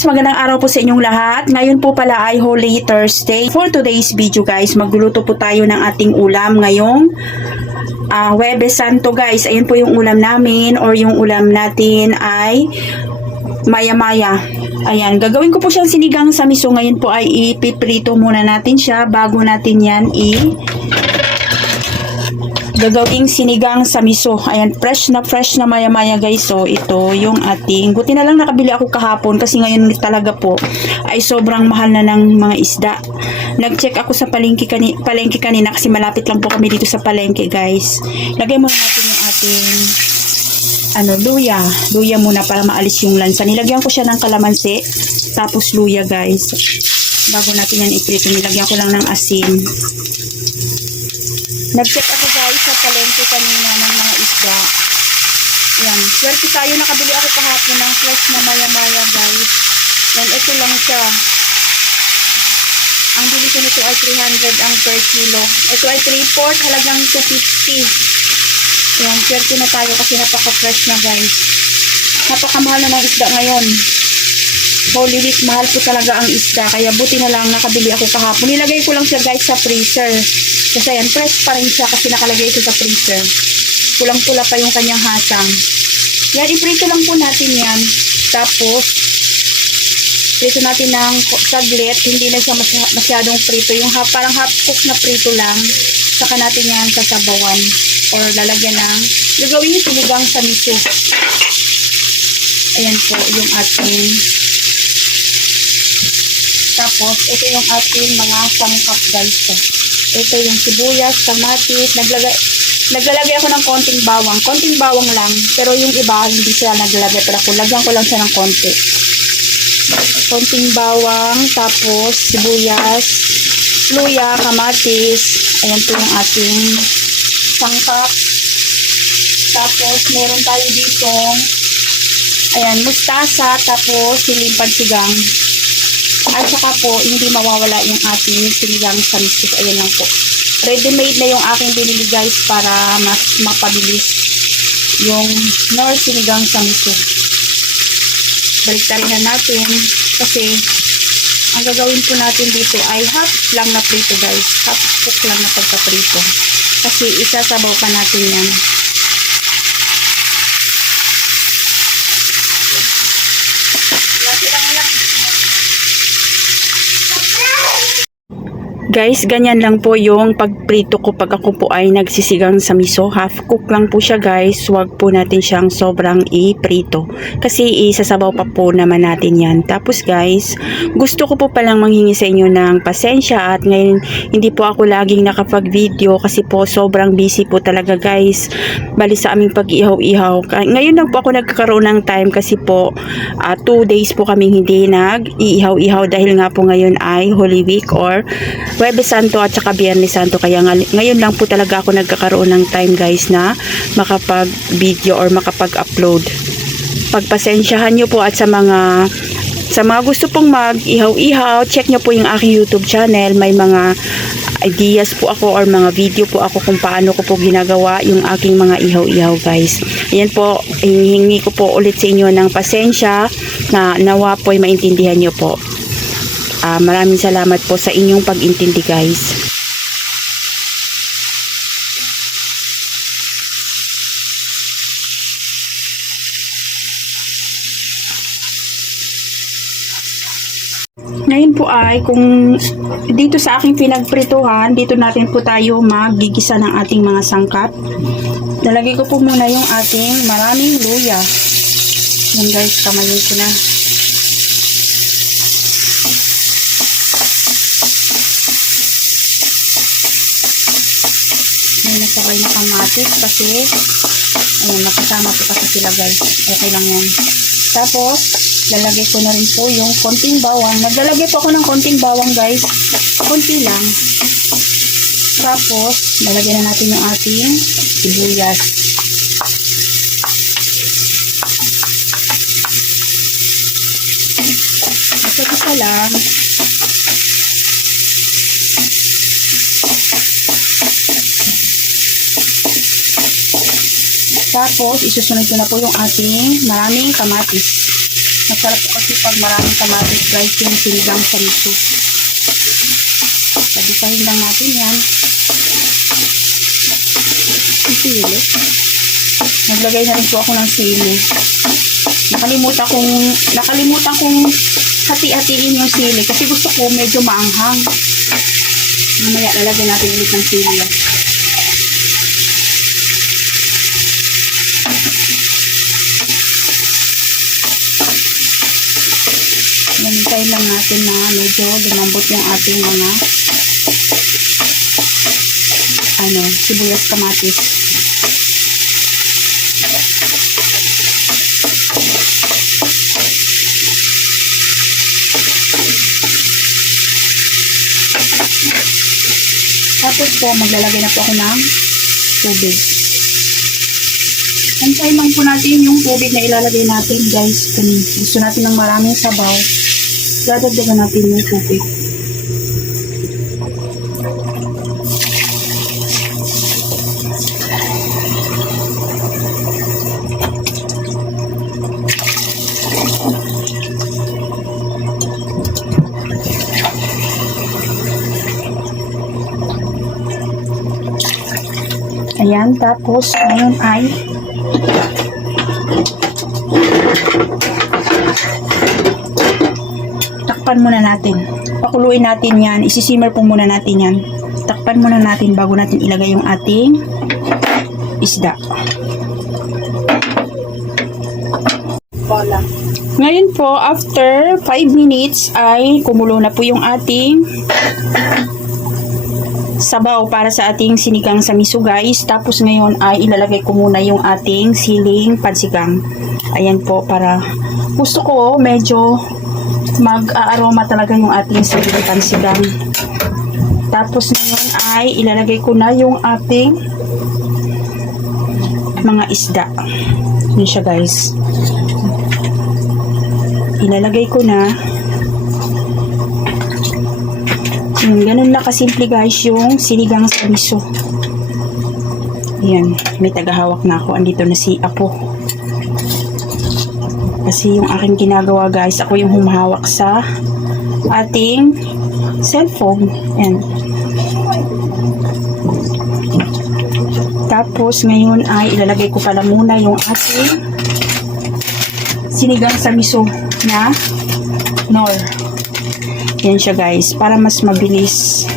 guys, magandang araw po sa inyong lahat. Ngayon po pala ay Holy Thursday. For today's video guys, magluluto po tayo ng ating ulam ngayong Huwebes Santo guys. Ayun po yung ulam namin or yung ulam natin ay maya-maya. Ayan, gagawin ko po siyang sinigang sa miso. Ngayon po ay ipiprito muna natin siya bago natin yan gagawing sinigang sa miso. Ayan, fresh na maya-maya guys. So, ito yung ating, buti na lang nakabili ako kahapon kasi ngayon talaga po ay sobrang mahal na ng mga isda. Nag-check ako sa palengke kanina kasi malapit lang po kami dito sa palengke guys. Lagay muna natin yung ating luya muna para maalis yung lansa. Nilagyan ko siya ng kalamansi tapos luya guys. Bago natin yan iprito, nilagyan ko lang ng asin. Nag-check ako guys sa palengke kanina ng mga isda. Yan. Swerte tayo, nakabili ako kahapon ng fresh na maya-maya guys. Yan, ito lang siya. Ang bili ko nito ay 300 ang per kilo. Ito ay 3/4, halagang 250. Yan, swerte na tayo kasi napaka-fresh na guys. Napakamahal na ng isda ngayon. Holy Week, mahal po talaga ang isda. Kaya buti na lang nakabili ako kahapon. Nilagay ko lang siya guys sa freezer. Kasi yan, fresh pa rin siya kasi nakalagay ito sa freezer. Pulang-pula pa yung kanyang hasang. Yan, iprito lang po natin yan. Tapos, prito natin ng saglit. Hindi na siya masyadong prito. Yung parang half cook na prito lang. Saka natin yan sasabawan. Or lalagyan ng, gagawin yung sinigang sa miso. Ayan po, yung ating. Tapos, ito yung ating mga sangkap guys. Ito yung sibuyas, kamatis, naglalagay ako ng konting bawang lang, pero yung iba hindi sila naglalagay, pero ako lagyan ko lang siya ng konting bawang, tapos sibuyas, luya, kamatis, ayan po yung ating sangkap. Tapos meron tayo dito, ayan, mustasa, tapos siling pansigang. At saka po, hindi mawawala yung ating sinigang sa miso. Ayan lang po. Ready-made na yung aking binili guys para mas mapabilis yung nor sinigang sa miso. Baliktarin na natin kasi ang gagawin po natin dito ay half lang na prito guys. Half cook lang na pagka-prito. Kasi isasabaw pa natin yan. Guys, ganyan lang po yung pagprito ko pag ako po ay nagsisigang sa miso. Half cook lang po siya guys. Huwag po natin siyang sobrang iprito. Kasi isasabaw pa po naman natin yan. Tapos guys, gusto ko po palang manghingi sa inyo ng pasensya at ngayon hindi po ako laging nakapag-video kasi po sobrang busy po talaga guys. Bali sa aming pag-ihaw-ihaw. Ngayon lang po ako nagkakaroon ng time kasi po 2 days po kaming hindi nag-iihaw-ihaw dahil nga po ngayon ay Holy Week or Huwebes Santo at saka Biyernes Santo. Kaya ngayon lang po talaga ako nagkakaroon ng time guys na makapag-video or makapag-upload. Pagpasensyahan nyo po at sa mga gusto pong mag-ihaw-ihaw, check nyo po yung aking YouTube channel. May mga ideas po ako or mga video po ako kung paano ko po ginagawa yung aking mga ihaw-ihaw guys. Ayan po, hihingi ko po ulit sa inyo ng pasensya na nawa po ay maintindihan nyo po. Maraming salamat po sa inyong pag-intindi guys. Ngayon po ay kung dito sa aking pinagprituhan, dito natin po tayo magigisa ng ating mga sangkap. Nalagay ko po muna yung ating maraming luya. Yan guys, kamayin ko na. Nasakay na kamatis kasi ayun, nakasama po kasi sila guys. Okay lang yan. Tapos lalagay ko na rin po yung konting bawang. Naglalagay po ako ng konting bawang guys. Konti lang. Tapos lalagay na natin yung ating sibuyas. Isa lang. Tapos, isusunod ko na po yung ating maraming kamatis. Masarap po kasi pag maraming kamatis guys yung sinigang sa miso. Sabisahin lang natin yan. Ang sili. Naglagay na rin po ako ng sili. Nakalimutan kong hati-hatiin yung sili kasi gusto ko medyo maanghang. Mamaya lalagyan natin ulit ng sili yan. Hintayin lang natin na medyo lumambot yung ating mga sibuyas kamatis. Tapos po, maglalagay na po ako ng tubig. Hintayin lang po natin yung tubig na ilalagay natin guys. Kung gusto natin ng maraming sabaw, dadagdagan natin yung tubig. Ayan, tapos ngayon ay takpan muna natin. Pakuluin natin yan. Isisimmer po muna natin yan. Takpan muna natin bago natin ilagay yung ating isda. Ngayon po, after 5 minutes ay kumulo na po yung ating sabaw para sa ating sinigang sa miso guys. Tapos ngayon ay ilalagay ko muna yung ating siling pansigang. Ayan po, para gusto ko medyo mag-aroma talaga yung ating siling pansigang. Tapos ngayon ay ilalagay ko na yung ating mga isda. Yun siya guys. Ilalagay ko na. Ganun na kasimple guys yung sinigang sa miso. Ayan, may tagahawak na ako. Andito na si Apo. Kasi yung aking ginagawa guys, ako yung humahawak sa ating cellphone. Ayan. Tapos ngayon ay ilalagay ko pala muna yung ating sinigang sa miso na nor. Yan siya guys, para mas mabilis.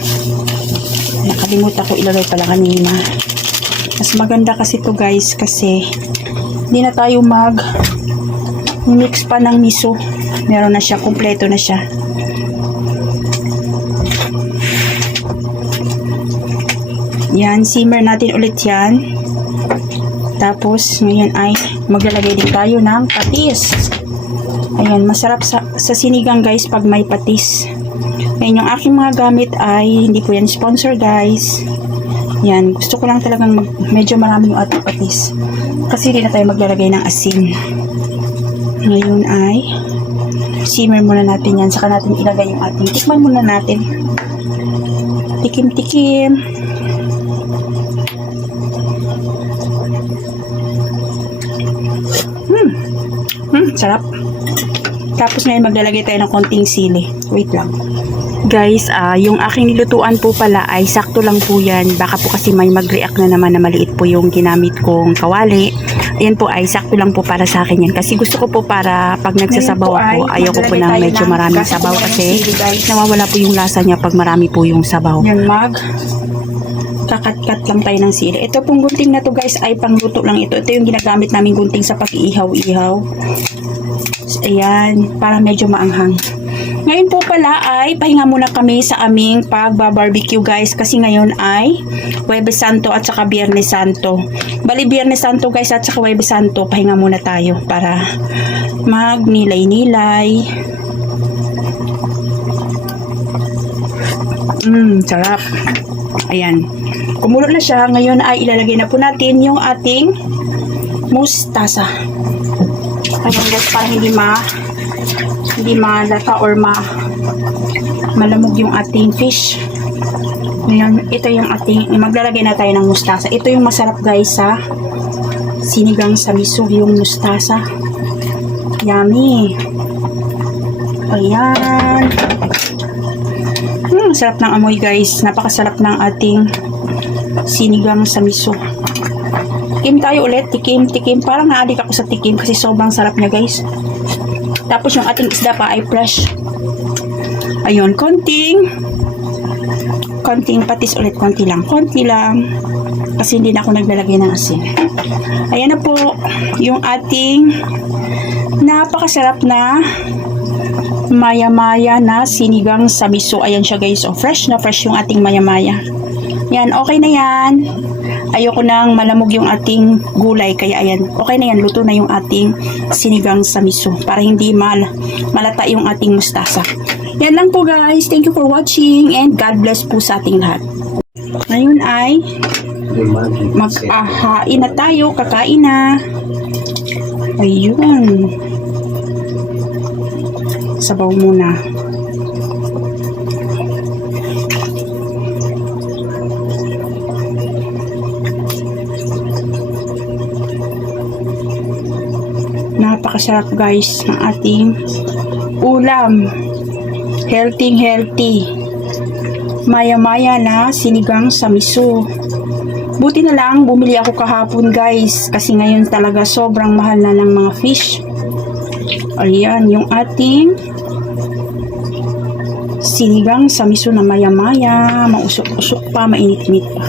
Nakalimutan ko ilagay pala kanina. Mas maganda kasi to guys, kasi hindi na tayo mix pa ng miso. Meron na siya, kumpleto na siya. Yan, simmer natin ulit yan. Tapos ngayon ay maglalagay din tayo ng patis. Ayan, masarap sa sinigang guys pag may patis. Ayan, yung aking mga gamit ay hindi ko yan sponsor guys. Yan, gusto ko lang talagang medyo marami yung ating patis. Kasi hindi na tayo maglalagay ng asin. Ngayon ay simmer muna natin yan. Saka natin ilagay yung ating, tikman muna natin. Tikim-tikim. Sarap. Tapos ngayon maglalagay tayo ng konting sili. Wait lang. Guys, yung aking nilutuan po pala ay sakto lang po yan. Baka po kasi may mag-react na naman na maliit po yung ginamit kong kawali. Ayan po ay sakto lang po para sa akin yan. Kasi gusto ko po para pag nagsasabaw ako, ayoko po na medyo maraming sabaw kasi nawawala po yung lasa niya pag marami po yung sabaw. Yan, kakat-kat lang tayo ng sili. Ito pong gunting na to guys ay pangluto lang ito. Ito yung ginagamit namin gunting sa pag-iihaw-ihaw. Ayan, para medyo maanghang. Ngayon po pala ay pahinga muna kami sa aming pagba-barbecue guys, kasi ngayon ay Huwebes Santo at saka Biyernes Santo. Bali Biyernes Santo guys at saka Huwebes Santo, pahinga muna tayo para magnilay-nilay. Sarap. Ayan. Kumulo na siya. Ngayon ay ilalagay na po natin yung ating mustasa. Ayan guys, para hindi malata or malamog yung ating fish. Ngayon, ito yung ating, maglalagay na tayo ng mustasa. Ito yung masarap guys sa sinigang sa miso, yung mustasa. Yummy. Ayan. Sarap ng amoy guys. Napakasarap ng ating sinigang sa miso. Tikim tayo ulit. Tikim. Parang naadik ako sa tikim kasi sobrang sarap niya guys. Tapos yung ating isda pa ay fresh. Ayun, konting patis ulit. Konti lang. Kasi hindi na ako naglalagay ng asin. Ayan na po yung ating napakasarap na maya-maya na sinigang sa miso. Ayan siya guys. Oh, fresh na fresh yung ating maya-maya. Yan, okay na yan. Ayoko nang malamog yung ating gulay. Kaya ayan, okay na yan. Luto na yung ating sinigang sa miso. Para hindi malata yung ating mustasa. Yan lang po guys. Thank you for watching and God bless po sa ating lahat. Ngayon ay mag-ahain na tayo. Kakain na. Ayun. Sabaw muna. Napakasarap guys ng ating ulam. Healthy. Maya-maya na sinigang sa miso. Buti na lang bumili ako kahapon guys kasi ngayon talaga sobrang mahal na ng mga fish. Ayan yung ating sinigang sa miso na maya-maya, mausok-usok pa, mainit-init pa.